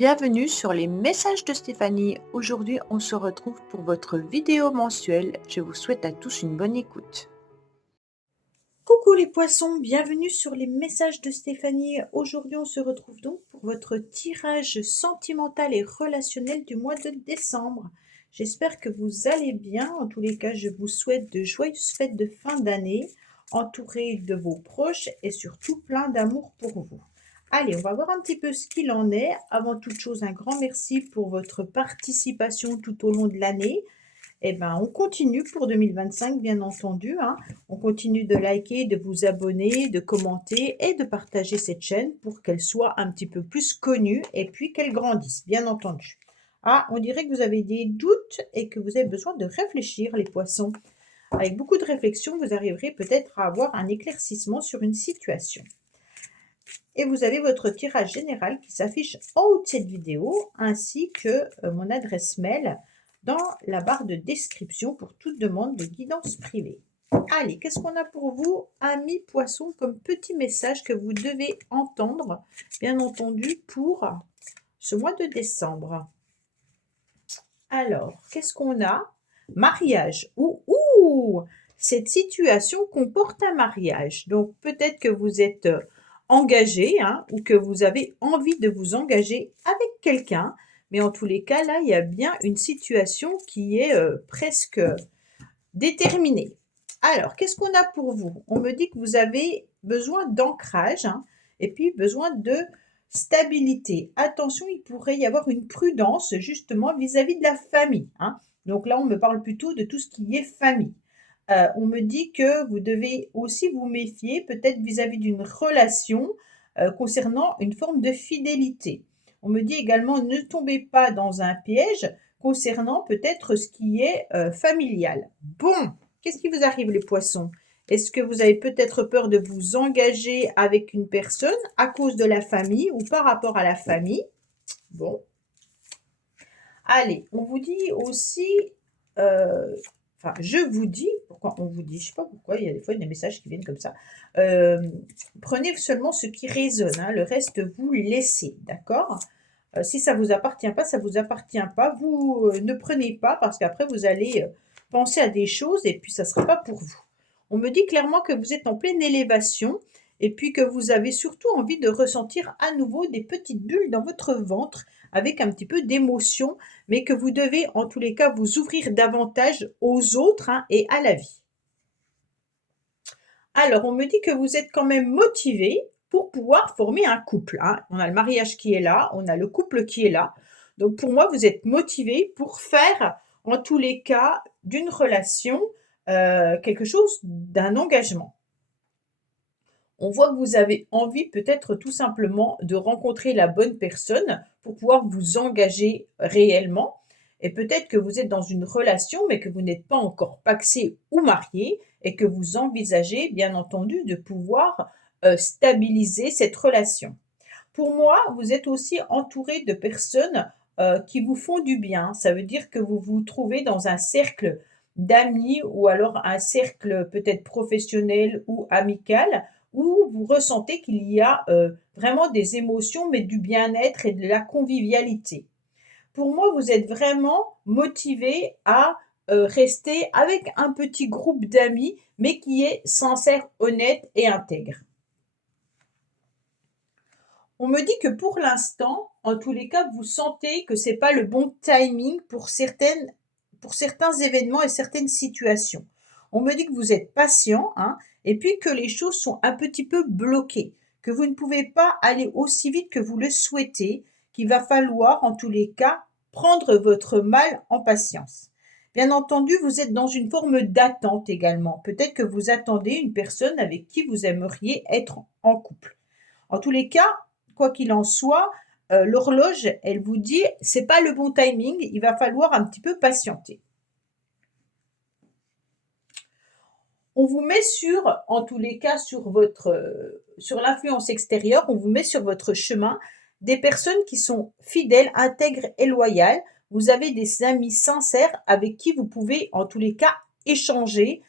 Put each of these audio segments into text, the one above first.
Bienvenue sur les messages de Stéphanie. Aujourd'hui, on se retrouve pour votre vidéo mensuelle. Je vous souhaite à tous une bonne écoute. Coucou les poissons, bienvenue sur les messages de Stéphanie. Aujourd'hui, on se retrouve donc pour votre tirage sentimental et relationnel du mois de décembre. J'espère que vous allez bien. En tous les cas, je vous souhaite de joyeuses fêtes de fin d'année, entourées de vos proches et surtout plein d'amour pour vous. Allez, on va voir un petit peu ce qu'il en est. Avant toute chose, un grand merci pour votre participation tout au long de l'année. Eh ben, on continue pour 2025, bien entendu, hein. On continue de liker, de vous abonner, de commenter et de partager cette chaîne pour qu'elle soit un petit peu plus connue et puis qu'elle grandisse, bien entendu. Ah, on dirait que vous avez des doutes et que vous avez besoin de réfléchir, les poissons. Avec beaucoup de réflexion, vous arriverez peut-être à avoir un éclaircissement sur une situation. Et vous avez votre tirage général qui s'affiche en haut de cette vidéo, ainsi que mon adresse mail dans la barre de description pour toute demande de guidance privée. Allez, qu'est-ce qu'on a pour vous, amis poissons, comme petit message que vous devez entendre, bien entendu, pour ce mois de décembre? Alors, qu'est-ce qu'on a? Mariage. Ouh, cette situation comporte un mariage. Donc, peut-être que vous êtes engagé, hein, ou que vous avez envie de vous engager avec quelqu'un. Mais en tous les cas, là, il y a bien une situation qui est presque déterminée. Alors, qu'est-ce qu'on a pour vous? On me dit que vous avez besoin d'ancrage, hein, et puis besoin de stabilité. Attention, il pourrait y avoir une prudence justement vis-à-vis de la famille, hein. Donc là, on me parle plutôt de tout ce qui est famille. On me dit que vous devez aussi vous méfier peut-être vis-à-vis d'une relation concernant une forme de fidélité. On me dit également ne tombez pas dans un piège concernant peut-être ce qui est familial. Bon, qu'est-ce qui vous arrive les poissons? Est-ce que vous avez peut-être peur de vous engager avec une personne à cause de la famille ou par rapport à la famille? Bon. Allez, on vous dit aussi, enfin, je vous dis, pourquoi on vous dit, je ne sais pas pourquoi, il y a des fois des messages qui viennent comme ça. Prenez seulement ce qui résonne, hein, le reste vous laissez, d'accord? Si ça ne vous appartient pas, ça ne vous appartient pas. Vous ne prenez pas parce qu'après, vous allez penser à des choses et puis ça ne sera pas pour vous. On me dit clairement que vous êtes en pleine élévation et puis que vous avez surtout envie de ressentir à nouveau des petites bulles dans votre ventre avec un petit peu d'émotion, mais que vous devez en tous les cas vous ouvrir davantage aux autres, hein, et à la vie. Alors, on me dit que vous êtes quand même motivé pour pouvoir former un couple, hein. On a le mariage qui est là, on a le couple qui est là. Donc, pour moi, vous êtes motivé pour faire, en tous les cas, d'une relation, quelque chose d'un engagement. On voit que vous avez envie peut-être tout simplement de rencontrer la bonne personne pour pouvoir vous engager réellement. Et peut-être que vous êtes dans une relation, mais que vous n'êtes pas encore pacsé ou marié et que vous envisagez, bien entendu, de pouvoir stabiliser cette relation. Pour moi, vous êtes aussi entouré de personnes qui vous font du bien. Ça veut dire que vous vous trouvez dans un cercle d'amis ou alors un cercle peut-être professionnel ou amical où vous ressentez qu'il y a vraiment des émotions, mais du bien-être et de la convivialité. Pour moi, vous êtes vraiment motivé à rester avec un petit groupe d'amis, mais qui est sincère, honnête et intègre. On me dit que pour l'instant, en tous les cas, vous sentez que c'est pas le bon timing pour certains événements et certaines situations. On me dit que vous êtes patient, hein, et puis que les choses sont un petit peu bloquées, que vous ne pouvez pas aller aussi vite que vous le souhaitez, qu'il va falloir, en tous les cas, prendre votre mal en patience. Bien entendu, vous êtes dans une forme d'attente également. Peut-être que vous attendez une personne avec qui vous aimeriez être en couple. En tous les cas, quoi qu'il en soit, l'horloge, elle vous dit: «C'est pas le bon timing, il va falloir un petit peu patienter». On vous met en tous les cas, sur l'influence extérieure, on vous met sur votre chemin des personnes qui sont fidèles, intègres et loyales. Vous avez des amis sincères avec qui vous pouvez, en tous les cas, échanger,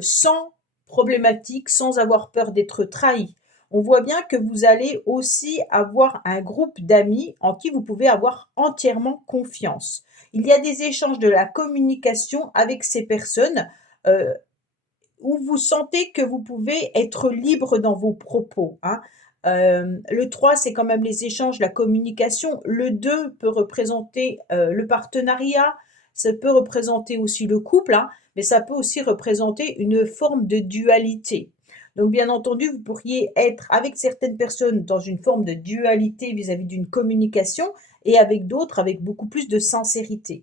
sans problématique, sans avoir peur d'être trahi. On voit bien que vous allez aussi avoir un groupe d'amis en qui vous pouvez avoir entièrement confiance. Il y a des échanges, de la communication avec ces personnes euh, où vous sentez que vous pouvez être libre dans vos propos, hein. Le 3, c'est quand même les échanges, la communication. Le 2 peut représenter le partenariat, ça peut représenter aussi le couple, hein, mais ça peut aussi représenter une forme de dualité. Donc, bien entendu, vous pourriez être avec certaines personnes dans une forme de dualité vis-à-vis d'une communication et avec d'autres avec beaucoup plus de sincérité.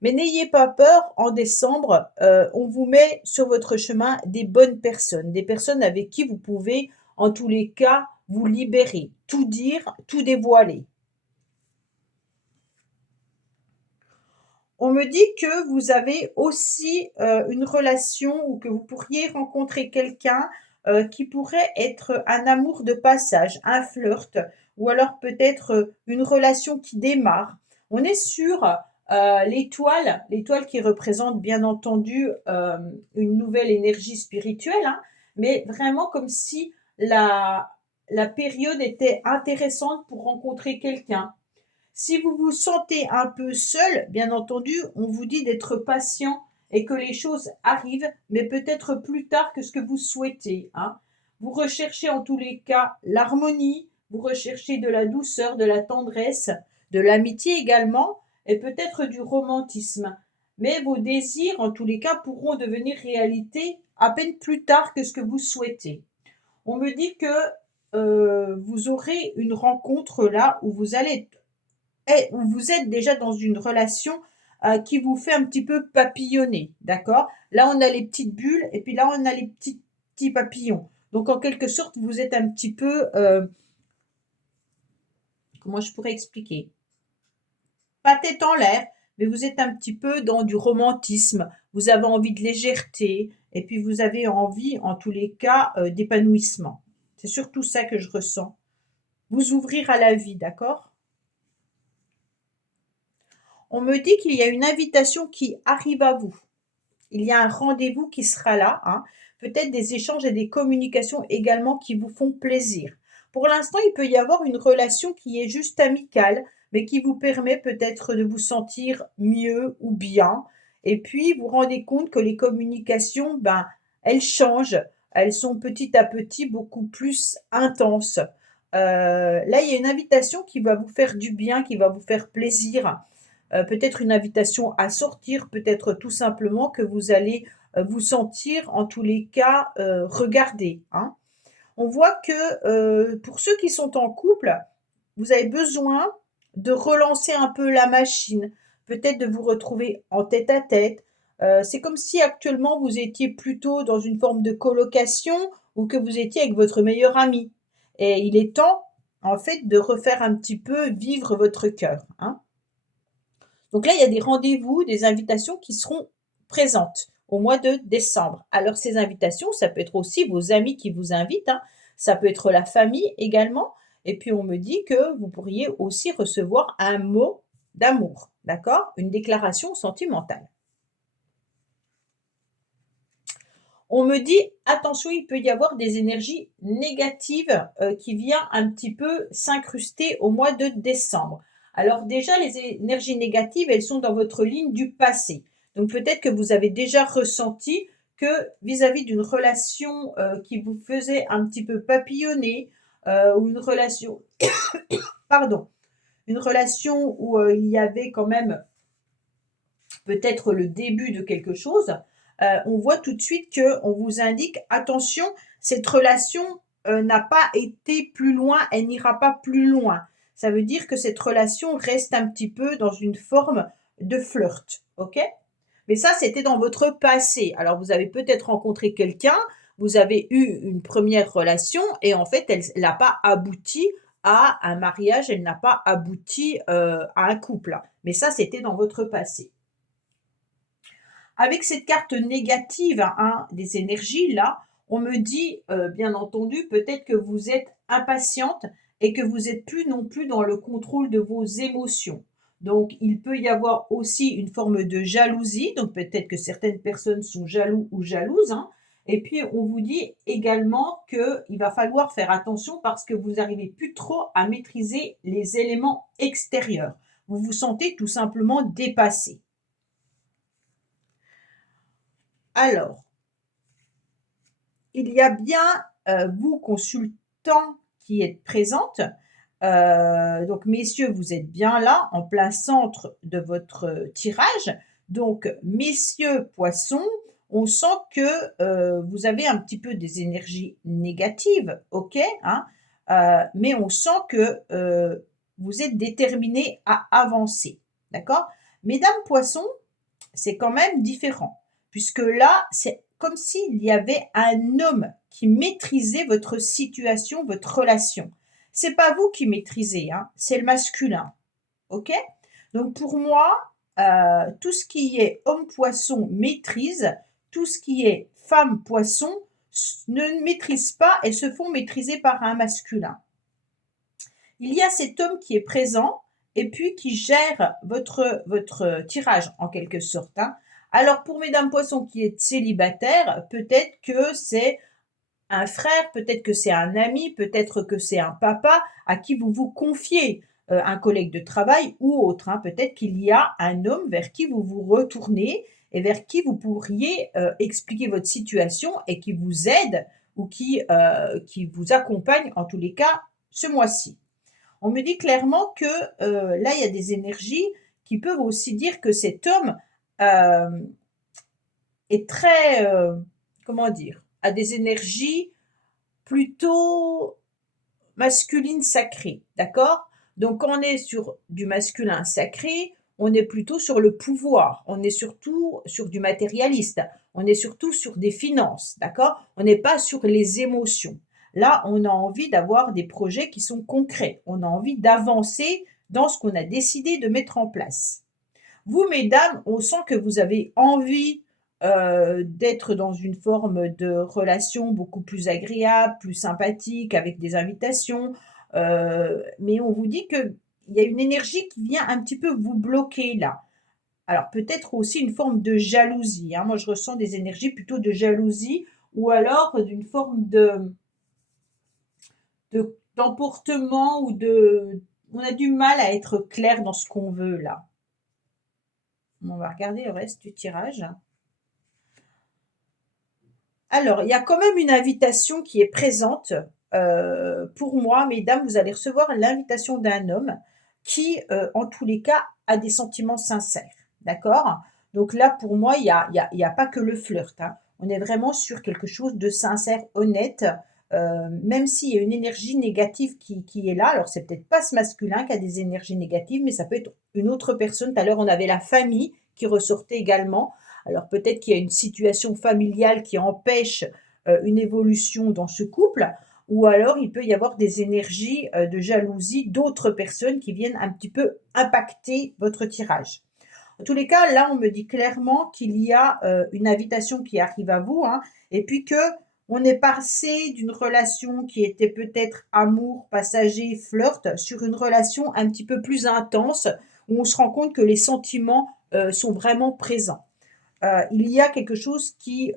Mais n'ayez pas peur, en décembre, on vous met sur votre chemin des bonnes personnes, des personnes avec qui vous pouvez, en tous les cas, vous libérer, tout dire, tout dévoiler. On me dit que vous avez aussi une relation ou que vous pourriez rencontrer quelqu'un qui pourrait être un amour de passage, un flirt, ou alors peut-être une relation qui démarre. On est sur l'étoile qui représente bien entendu une nouvelle énergie spirituelle, hein, mais vraiment comme si la période était intéressante pour rencontrer quelqu'un. Si vous vous sentez un peu seul, bien entendu, on vous dit d'être patient et que les choses arrivent, mais peut-être plus tard que ce que vous souhaitez, hein. Vous recherchez en tous les cas l'harmonie, vous recherchez de la douceur, de la tendresse, de l'amitié également, et peut-être du romantisme. Mais vos désirs, en tous les cas, pourront devenir réalité à peine plus tard que ce que vous souhaitez. On me dit que vous aurez une rencontre là où vous allez vous êtes déjà dans une relation qui vous fait un petit peu papillonner, d'accord? Là, on a les petites bulles et puis là, on a les petits papillons. Donc, en quelque sorte, vous êtes un petit peu, comment je pourrais expliquer? Pas tête en l'air, mais vous êtes un petit peu dans du romantisme. Vous avez envie de légèreté et puis vous avez envie, en tous les cas, d'épanouissement. C'est surtout ça que je ressens. Vous ouvrir à la vie, d'accord? On me dit qu'il y a une invitation qui arrive à vous. Il y a un rendez-vous qui sera là, hein. Peut-être des échanges et des communications également qui vous font plaisir. Pour l'instant, il peut y avoir une relation qui est juste amicale, mais qui vous permet peut-être de vous sentir mieux ou bien. Et puis, vous rendez compte que les communications, ben, elles changent. Elles sont petit à petit beaucoup plus intenses. Là, il y a une invitation qui va vous faire du bien, qui va vous faire plaisir. Peut-être une invitation à sortir, peut-être tout simplement que vous allez vous sentir, en tous les cas, regardé, hein. On voit que pour ceux qui sont en couple, vous avez besoin de relancer un peu la machine, peut-être de vous retrouver en tête à tête. C'est comme si actuellement vous étiez plutôt dans une forme de colocation ou que vous étiez avec votre meilleur ami. Et il est temps, en fait, de refaire un petit peu vivre votre cœur, hein. Donc là, il y a des rendez-vous, des invitations qui seront présentes au mois de décembre. Alors ces invitations, ça peut être aussi vos amis qui vous invitent, hein. Ça peut être la famille également. Et puis on me dit que vous pourriez aussi recevoir un mot d'amour, d'accord? Une déclaration sentimentale. On me dit, attention, il peut y avoir des énergies négatives qui viennent un petit peu s'incruster au mois de décembre. Alors déjà, les énergies négatives, elles sont dans votre ligne du passé. Donc peut-être que vous avez déjà ressenti que vis-à-vis d'une relation qui vous faisait un petit peu papillonner, ou une relation, pardon, une relation où il y avait quand même peut-être le début de quelque chose, on voit tout de suite qu'on vous indique, attention, cette relation n'a pas été plus loin, elle n'ira pas plus loin. Ça veut dire que cette relation reste un petit peu dans une forme de flirt, ok? Mais ça, c'était dans votre passé. Alors, vous avez peut-être rencontré quelqu'un, vous avez eu une première relation et en fait, elle n'a pas abouti à un mariage, elle n'a pas abouti à un couple. Mais ça, c'était dans votre passé. Avec cette carte négative, hein, des énergies, là, on me dit, bien entendu, peut-être que vous êtes impatiente et que vous êtes plus non plus dans le contrôle de vos émotions. Donc, il peut y avoir aussi une forme de jalousie. Donc, peut-être que certaines personnes sont jaloux ou jalouses, hein. Et puis, on vous dit également qu'il va falloir faire attention parce que vous n'arrivez plus trop à maîtriser les éléments extérieurs. Vous vous sentez tout simplement dépassé. Alors, il y a bien vous, consultant, qui êtes présente. Donc, messieurs, vous êtes bien là, en plein centre de votre tirage. Donc, messieurs poissons, on sent que vous avez un petit peu des énergies négatives, ok, hein, mais on sent que vous êtes déterminés à avancer, d'accord? Mesdames poissons, c'est quand même différent, puisque là, c'est comme s'il y avait un homme qui maîtrisait votre situation, votre relation. C'est pas vous qui maîtrisez, hein, c'est le masculin, ok? Donc pour moi, tout ce qui est homme-poisson maîtrise, tout ce qui est femme-poisson ne maîtrise pas et se font maîtriser par un masculin. Il y a cet homme qui est présent et puis qui gère votre tirage en quelque sorte, hein. Alors pour mesdames poissons qui êtes célibataires, peut-être que c'est un frère, peut-être que c'est un ami, peut-être que c'est un papa à qui vous vous confiez, un collègue de travail ou autre, hein. Peut-être qu'il y a un homme vers qui vous vous retournez et vers qui vous pourriez, expliquer votre situation et qui vous aide ou qui vous accompagne en tous les cas ce mois-ci. On me dit clairement que là, il y a des énergies qui peuvent aussi dire que cet homme est très, comment dire, a des énergies plutôt masculines sacrées, d'accord? Donc, quand on est sur du masculin sacré, on est plutôt sur le pouvoir, on est surtout sur du matérialiste, on est surtout sur des finances, d'accord? On n'est pas sur les émotions. Là, on a envie d'avoir des projets qui sont concrets. On a envie d'avancer dans ce qu'on a décidé de mettre en place. Vous, mesdames, on sent que vous avez envie d'être dans une forme de relation beaucoup plus agréable, plus sympathique, avec des invitations. Mais on vous dit qu'il y a une énergie qui vient un petit peu vous bloquer là. Alors peut-être aussi une forme de jalousie, hein. Moi, je ressens des énergies plutôt de jalousie ou alors d'une forme d'emportement ou de... On a du mal à être clair dans ce qu'on veut là. On va regarder le reste du tirage. Alors, il y a quand même une invitation qui est présente. Pour moi, mesdames, vous allez recevoir l'invitation d'un homme qui, en tous les cas, a des sentiments sincères. D'accord? Donc là, pour moi, il y a pas que le flirt, hein. On est vraiment sur quelque chose de sincère, honnête, même s'il y a une énergie négative qui est là. Alors, c'est peut-être pas ce masculin qui a des énergies négatives, mais ça peut être une autre personne. Tout à l'heure, on avait la famille qui ressortait également. Alors peut-être qu'il y a une situation familiale qui empêche une évolution dans ce couple, ou alors il peut y avoir des énergies de jalousie d'autres personnes qui viennent un petit peu impacter votre tirage. En tous les cas, là, on me dit clairement qu'il y a une invitation qui arrive à vous, hein, et puis que on est passé d'une relation qui était peut-être amour, passager, flirt, sur une relation un petit peu plus intense, où on se rend compte que les sentiments sont vraiment présents. Il y a quelque chose qui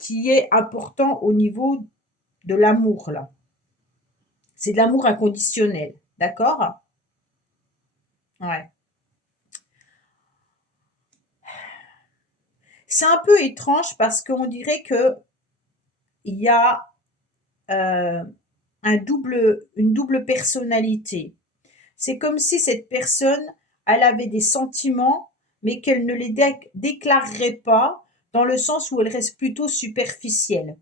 est important au niveau de l'amour, là. C'est de l'amour inconditionnel, d'accord? Ouais. C'est un peu étrange parce qu'on dirait que il y a une double personnalité. C'est comme si cette personne, elle avait des sentiments, mais qu'elle ne les déclarerait pas, dans le sens où elle reste plutôt superficielle.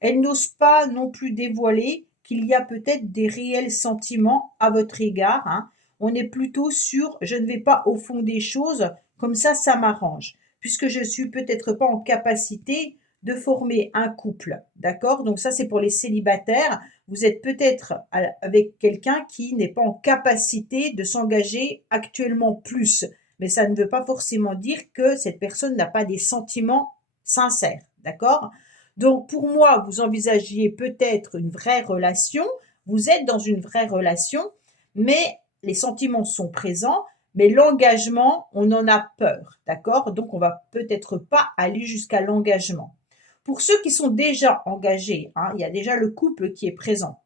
Elle n'ose pas non plus dévoiler qu'il y a peut-être des réels sentiments à votre égard, hein. On est plutôt sur je ne vais pas au fond des choses, comme ça m'arrange, puisque je suis peut-être pas en capacité de former un couple, d'accord? Donc ça, c'est pour les célibataires. Vous êtes peut-être avec quelqu'un qui n'est pas en capacité de s'engager actuellement plus, mais ça ne veut pas forcément dire que cette personne n'a pas des sentiments sincères, d'accord? Donc pour moi, vous envisagiez peut-être une vraie relation, vous êtes dans une vraie relation, mais les sentiments sont présents, mais l'engagement, on en a peur, d'accord? Donc on va peut-être pas aller jusqu'à l'engagement. Pour ceux qui sont déjà engagés, hein, il y a déjà le couple qui est présent.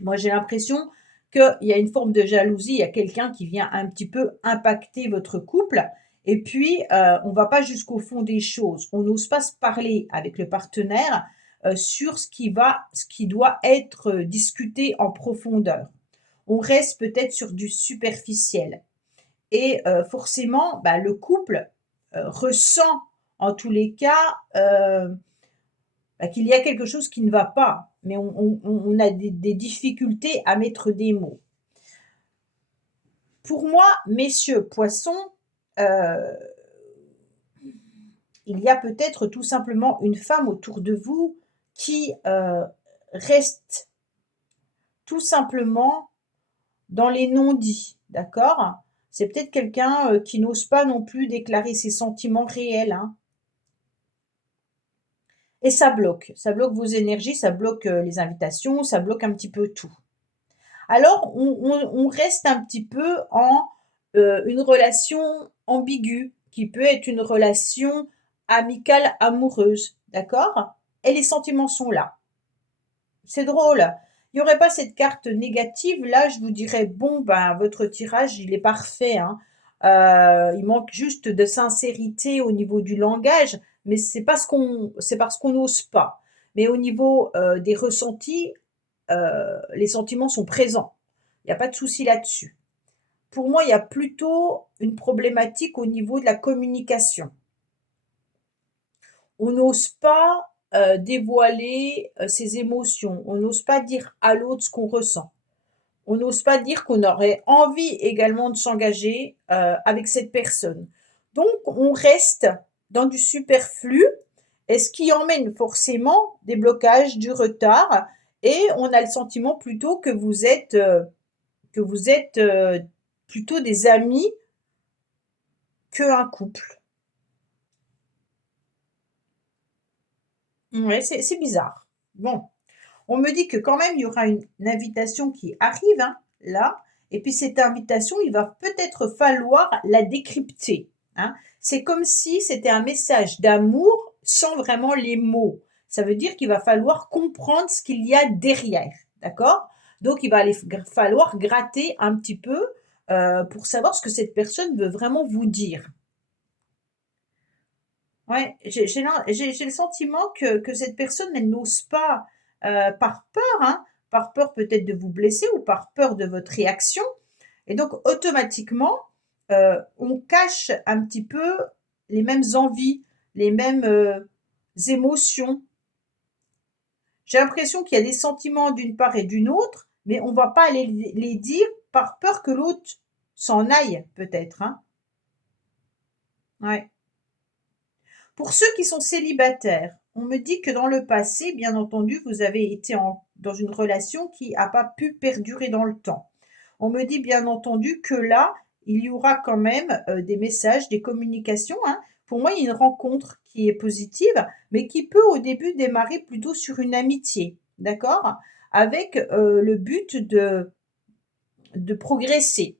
Moi, j'ai l'impression qu'il y a une forme de jalousie, il y a quelqu'un qui vient un petit peu impacter votre couple. Et puis, on ne va pas jusqu'au fond des choses. On n'ose pas se parler avec le partenaire sur ce qui doit être discuté en profondeur. On reste peut-être sur du superficiel. Et forcément, bah, le couple ressent en tous les cas bah, qu'il y a quelque chose qui ne va pas, mais on a des difficultés à mettre des mots. Pour moi, messieurs poissons, euh, il y a peut-être tout simplement une femme autour de vous qui reste tout simplement dans les non-dits, d'accord? C'est peut-être quelqu'un qui n'ose pas non plus déclarer ses sentiments réels, hein. Et ça bloque vos énergies, ça bloque les invitations, ça bloque un petit peu tout. Alors, on reste un petit peu en une relation ambiguë, qui peut être une relation amicale, amoureuse, d'accord? Et les sentiments sont là. C'est drôle. Il n'y aurait pas cette carte négative, là, je vous dirais, bon, ben, votre tirage, il est parfait, hein. Il manque juste de sincérité au niveau du langage, mais c'est parce qu'on n'ose pas. Mais au niveau des ressentis, les sentiments sont présents. Il n'y a pas de souci là-dessus. Pour moi, il y a plutôt une problématique au niveau de la communication. On n'ose pas dévoiler ses émotions. On n'ose pas dire à l'autre ce qu'on ressent. On n'ose pas dire qu'on aurait envie également de s'engager avec cette personne. Donc, on reste dans du superflu, et ce qui emmène forcément des blocages, du retard, et on a le sentiment plutôt que vous êtes plutôt des amis qu'un couple. Ouais, c'est bizarre. Bon, on me dit que quand même, il y aura une invitation qui arrive, hein, là. Et puis cette invitation, il va peut-être falloir la décrypter, hein. C'est comme si c'était un message d'amour sans vraiment les mots. Ça veut dire qu'il va falloir comprendre ce qu'il y a derrière, d'accord? Donc il va falloir gratter un petit peu pour savoir ce que cette personne veut vraiment vous dire. Ouais, j'ai le sentiment que cette personne, elle n'ose pas, par peur, hein, par peur peut-être de vous blesser ou par peur de votre réaction. Et donc, automatiquement, on cache un petit peu les mêmes envies, les mêmes émotions. J'ai l'impression qu'il y a des sentiments d'une part et d'une autre, mais on ne va pas les dire par peur que l'autre s'en aille, peut-être, hein. Ouais. Pour ceux qui sont célibataires, on me dit que dans le passé, bien entendu, vous avez été dans une relation qui n'a pas pu perdurer dans le temps. On me dit bien entendu que là, il y aura quand même des messages, des communications, hein. Pour moi, il y a une rencontre qui est positive, mais qui peut au début démarrer plutôt sur une amitié, d'accord? Avec le but de progresser.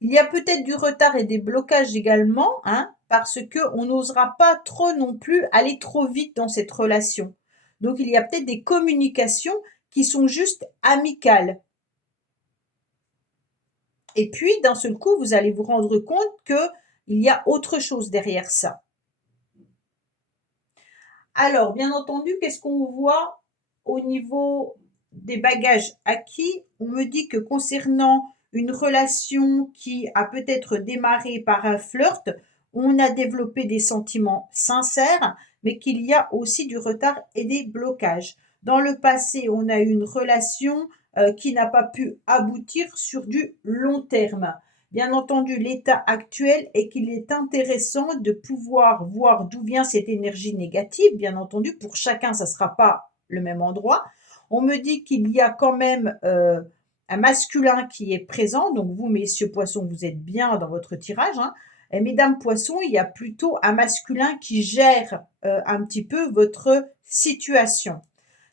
Il y a peut-être du retard et des blocages également, hein, parce qu'on n'osera pas trop non plus aller trop vite dans cette relation. Donc il y a peut-être des communications qui sont juste amicales. Et puis d'un seul coup, vous allez vous rendre compte qu'il y a autre chose derrière ça. Alors, bien entendu, qu'est-ce qu'on voit au niveau des bagages acquis? On me dit que concernant une relation qui a peut-être démarré par un flirt, on a développé des sentiments sincères, mais qu'il y a aussi du retard et des blocages. Dans le passé, on a eu une relation qui n'a pas pu aboutir sur du long terme. Bien entendu, l'état actuel est qu'il est intéressant de pouvoir voir d'où vient cette énergie négative. Bien entendu, pour chacun, ça ne sera pas le même endroit. On me dit qu'il y a quand même un masculin qui est présent. Donc vous, messieurs poissons, vous êtes bien dans votre tirage, hein. Et mesdames poissons, il y a plutôt un masculin qui gère un petit peu votre situation.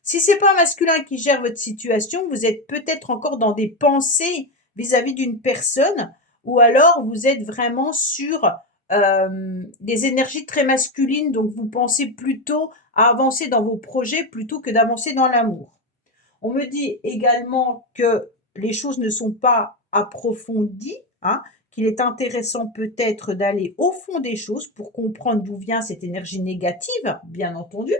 Si c'est pas un masculin qui gère votre situation, vous êtes peut-être encore dans des pensées vis-à-vis d'une personne, ou alors vous êtes vraiment sur des énergies très masculines, donc vous pensez plutôt à avancer dans vos projets plutôt que d'avancer dans l'amour. On me dit également que les choses ne sont pas approfondies, hein, qu'il est intéressant peut-être d'aller au fond des choses pour comprendre d'où vient cette énergie négative, bien entendu.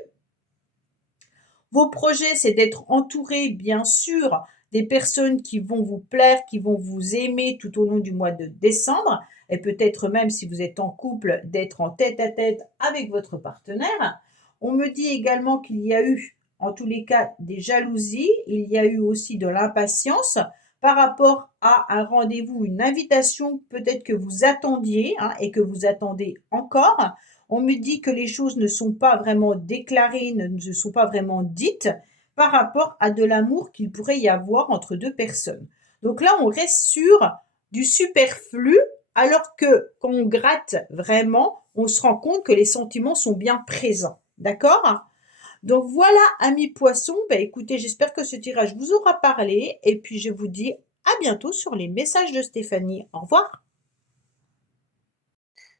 Vos projets, c'est d'être entouré, bien sûr, des personnes qui vont vous plaire, qui vont vous aimer tout au long du mois de décembre, et peut-être même si vous êtes en couple, d'être en tête-à-tête avec votre partenaire. On me dit également qu'il y a eu, en tous les cas, des jalousies, il y a eu aussi de l'impatience par rapport à un rendez-vous, une invitation peut-être que vous attendiez, hein, et que vous attendez encore. On me dit que les choses ne sont pas vraiment déclarées, ne sont pas vraiment dites par rapport à de l'amour qu'il pourrait y avoir entre deux personnes. Donc là, on reste sur du superflu, alors que quand on gratte vraiment, on se rend compte que les sentiments sont bien présents. D'accord? Donc voilà, amis poissons, bah écoutez, j'espère que ce tirage vous aura parlé, et puis je vous dis à bientôt sur les messages de Stéphanie. Au revoir.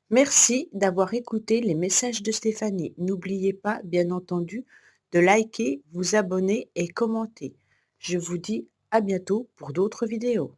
Merci d'avoir écouté les messages de Stéphanie. N'oubliez pas, bien entendu, de liker, vous abonner et commenter. Je vous dis à bientôt pour d'autres vidéos.